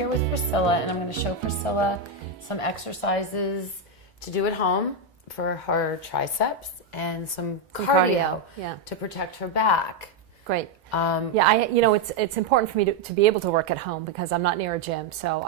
here with Priscilla, and I'm going to show Priscilla some exercises to do at home for her triceps and some cardio to protect her back. Great. It's important for me to be able to work at home because I'm not near a gym. So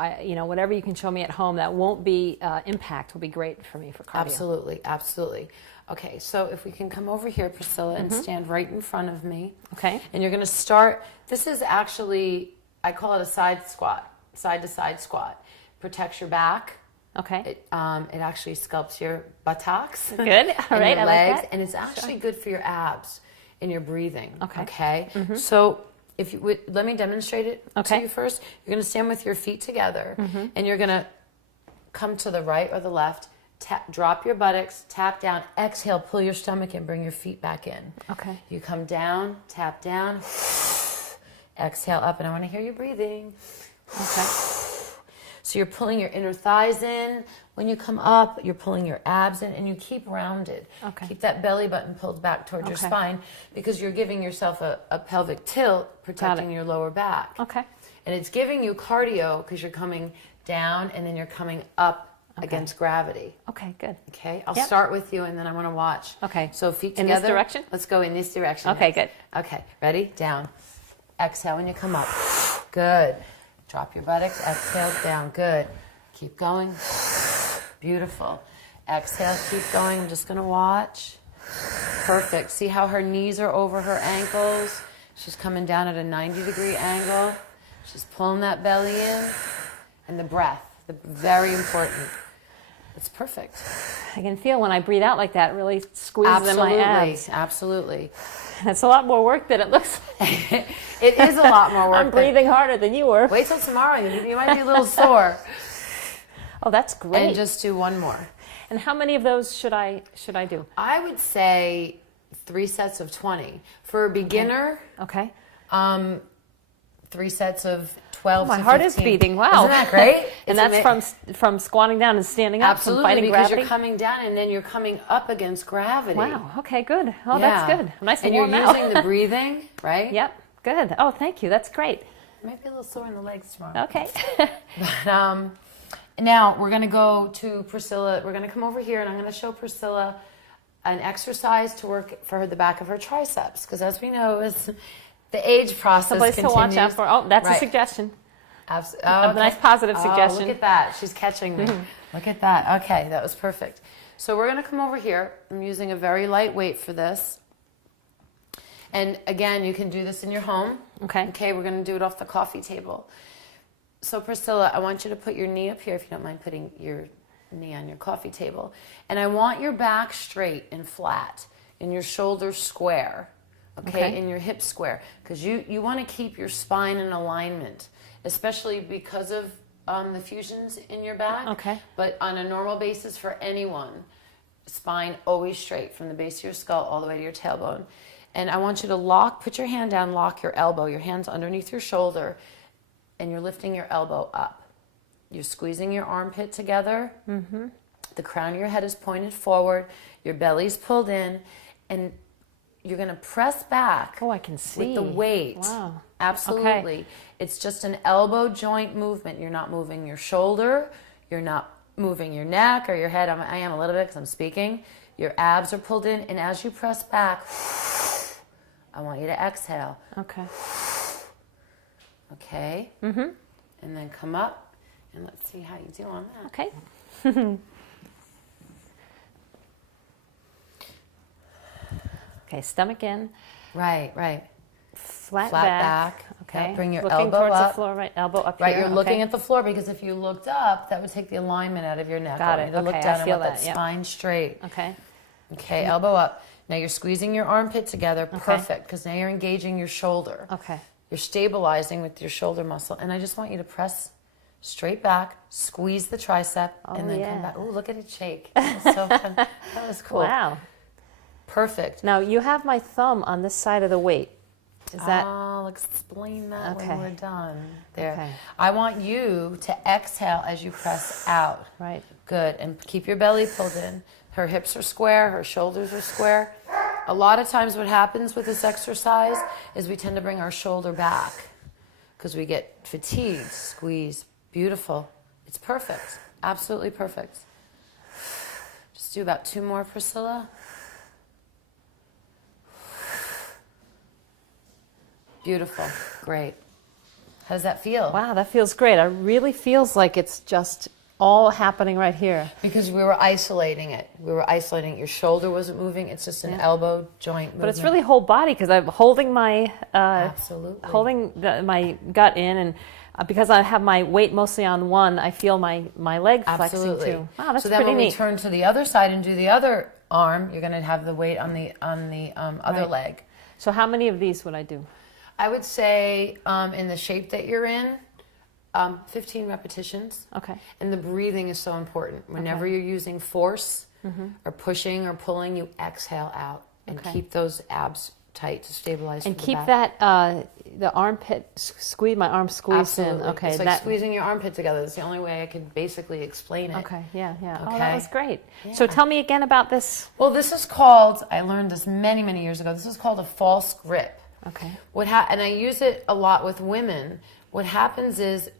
whatever you can show me at home that won't be impact will be great for me for cardio. Absolutely, absolutely. Okay, so if we can come over here, Priscilla, and stand right in front of me. Okay. And you're going to start. This is actually, I call it a side squat, side to side squat. Protects your back. Okay. It actually sculpts your buttocks. Good. All right. Your I legs, like that. and it's actually good for your abs and your breathing. Okay. Okay. So if you would, let me demonstrate it to you first. You're going to stand with your feet together, and you're going to come to the right or the left. Drop your buttocks, tap down, exhale, pull your stomach in, bring your feet back in. Okay. You come down, tap down, exhale up, and I want to hear you breathing. Okay. So you're pulling your inner thighs in. When you come up, you're pulling your abs in, and you keep rounded. Okay. Keep that belly button pulled back towards your spine because you're giving yourself a pelvic tilt, protecting your lower back. Okay. And it's giving you cardio because you're coming down and then you're coming up against gravity. Okay, good. Okay, I'll start with you and then I want to watch. Okay. So feet together. In this direction? Let's go in this direction. Okay, good. Okay, ready? Down. Exhale when you come up. Good. Drop your buttocks. Exhale, down. Good. Keep going. Beautiful. Exhale, keep going. I'm just going to watch. Perfect. See how her knees are over her ankles? She's coming down at a 90-degree angle. She's pulling that belly in. And the breath. Very important. It's perfect. I can feel when I breathe out like that, it really squeezes in my abs. Absolutely. That's a lot more work than it looks like. It is a lot more work. I'm breathing harder than you were. Wait till tomorrow. You might be a little sore. Oh, that's great. And just do one more. And how many of those should I do? I would say 3 sets of 20. For a beginner, Okay. 3 sets of 12 My to heart 15. is beating. Wow. Isn't that great? And that's from squatting down and standing up, Absolutely, from fighting because gravity? you're coming down and then you're coming up against gravity. Wow. Okay, good. Oh, that's good. I'm nice and warm you're now. using the breathing, right? Yep. Good. Oh, thank you. That's great. Might be a little sore in the legs tomorrow. Okay. But, now we're going to go to Priscilla. We're going to come over here and I'm going to show Priscilla an exercise to work for the back of her triceps. Because as we know, as the age process Someplace continues. to watch out for. Oh, that's a suggestion. A nice positive suggestion. Look at that. She's catching me. Look at that. Okay, that was perfect. So we're going to come over here. I'm using a very light weight for this. And again, you can do this in your home. Okay. Okay, we're going to do it off the coffee table. So Priscilla, I want you to put your knee up here if you don't mind putting your knee on your coffee table. And I want your back straight and flat and your shoulders square. Okay, and your hips square. Because you want to keep your spine in alignment, especially because of the fusions in your back. Okay. But on a normal basis for anyone, spine always straight from the base of your skull all the way to your tailbone. And I want you to put your hand down, lock your elbow. Your hand's underneath your shoulder, and you're lifting your elbow up. You're squeezing your armpit together. Mm-hmm. The crown of your head is pointed forward. Your belly's pulled in, and you're going to press back. Oh, I can see. With the weight. Wow. Absolutely. Okay. It's just an elbow joint movement. You're not moving your shoulder. You're not moving your neck or your head. I am a little bit because I'm speaking. Your abs are pulled in, and as you press back, I want you to exhale. Okay. Okay? Mm-hmm. And then come up, and let's see how you do on that. Okay. Okay, stomach in. Right. Flat back. Okay. Yeah, bring your looking elbow towards up. the floor, right? Elbow up Right, here. you're looking at the floor because if you looked up, that would take the alignment out of your neck. Got I it. want you to Okay, look down I feel and let that. that spine straight. Okay. Okay, elbow up. Now you're squeezing your armpit together. Perfect, because now you're engaging your shoulder. Okay. You're stabilizing with your shoulder muscle. And I just want you to press straight back, squeeze the tricep, and then come back. Ooh, look at it shake. That was so fun. That was cool. Wow. Perfect. Now, you have my thumb on this side of the weight. Is that... I'll explain that Okay. when we're done. There. Okay. I want you to exhale as you press out. Right. Good. And keep your belly pulled in. Her hips are square. Her shoulders are square. A lot of times what happens with this exercise is we tend to bring our shoulder back because we get fatigued. Squeeze, Beautiful. It's perfect. Absolutely perfect. Just do about 2 more, Priscilla. Beautiful. Great. How does that feel? Wow, that feels great. It really feels like it's just all happening right here. Because we were isolating it. Your shoulder wasn't moving. It's just an elbow joint movement. But it's really whole body because I'm holding my Absolutely. holding my gut in, and because I have my weight mostly on one, I feel my leg flexing too. Wow, that's so then pretty when we neat. turn to the other side and do the other arm, you're going to have the weight on the other leg. So how many of these would I do? I would say in the shape that you're in, 15 repetitions. Okay. And the breathing is so important. Whenever you're using force or pushing or pulling, you exhale out and keep those abs tight to stabilize. And from keep the back. that the armpit squeeze, my arm squeezed Absolutely. in. Okay, It's like squeezing your armpit together. That's the only way I could basically explain it. Okay, yeah. Okay. Oh, that was great. Yeah. So tell me again about this. Well, this is called, I learned this many, many years ago. This is called a false grip. Okay. And I use it a lot with women. What happens is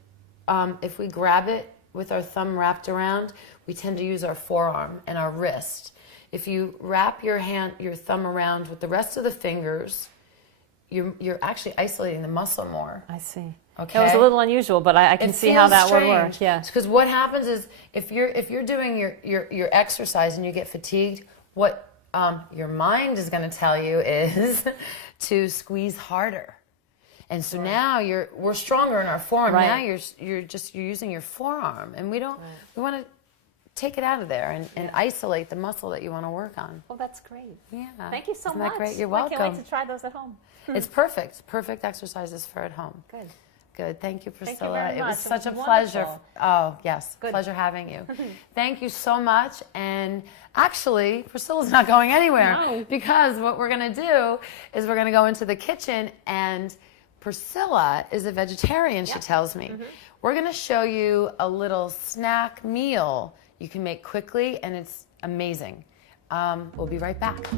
if we grab it with our thumb wrapped around, we tend to use our forearm and our wrist. If you wrap your thumb around with the rest of the fingers, you're actually isolating the muscle more. I see. Okay. It was a little unusual, but I can see how that would work. Yeah. Because what happens is if you're doing your exercise and you get fatigued, what your mind is going to tell you is to squeeze harder. And so now we're stronger in our forearm. Right. Now you're using your forearm, and we want to take it out of there and isolate the muscle that you want to work on. Well, that's great. Yeah. Thank you so Isn't much. that great? You're I welcome. can't wait to try those at home. It's perfect. Perfect exercises for at home. Good. Good. Thank you, Priscilla. Thank you very It was much. such It a was pleasure. wonderful. Oh, yes. Good. Pleasure having you. Thank you so much. And actually, Priscilla's not going anywhere No. because what we're going to do is we're going to go into the kitchen, and Priscilla is a vegetarian, she tells me. We're going to show you a little snack meal you can make quickly, and it's amazing. We'll be right back.